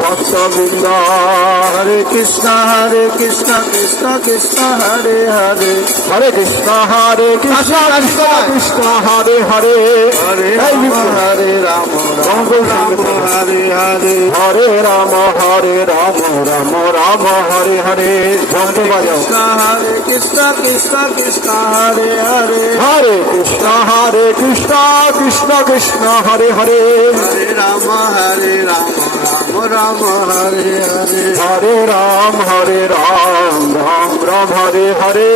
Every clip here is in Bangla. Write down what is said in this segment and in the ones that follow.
ভক্তবৃন্দ হরে কৃষ্ণ কৃষ্ণ কৃষ্ণ হরে হরে হরে কৃষ্ণ কৃষ্ণ কৃষ্ণ হরে হরে হরে হরে রাম রাম হরে হরে হরে রাম রাম রাম হরে হরে কৃষ্ণ হরে কৃষ্ণ কৃষ্ণ কৃষ্ণ হরে হরে হরে কৃষ্ণ কৃষ্ণ কৃষ্ণ হরে হরে হরে রাম রাম রাম হরে হরে হরে রাম রাম রাম হরে হরে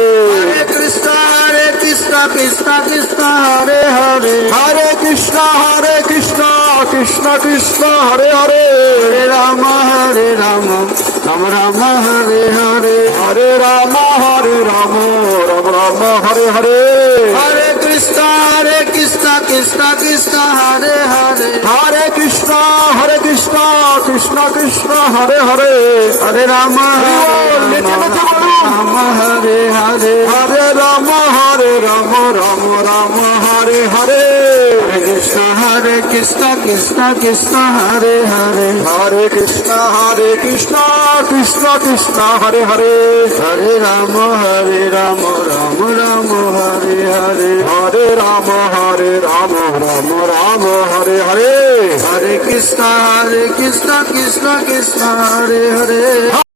হরে কৃষ্ণ কৃষ্ণ কৃষ্ণ হরে হরে হরে কৃষ্ণ কৃষ্ণ কৃষ্ণ হরে হরে হরে রাম রাম রাম হরে হরে হরে রাম রাম রাম হরে হরে হরে কৃষ্ণ কৃষ্ণ কৃষ্ণ হরে হরে হরে কৃষ্ণ কৃষ্ণ কৃষ্ণ হরে হরে হরে রাম রাম হরে হরে হরে রাম রাম রাম হরে হরে হরে কৃষ্ণ কৃষ্ণ হরে হরে হরে কৃষ্ণ কৃষ্ণ কৃষ্ণ হরে হরে হরে রাম রাম রাম হরে হরে হরে রাম রাম রাম হরে হরে হরে কৃষ্ণ কৃষ্ণ কৃষ্ণ হরে হরে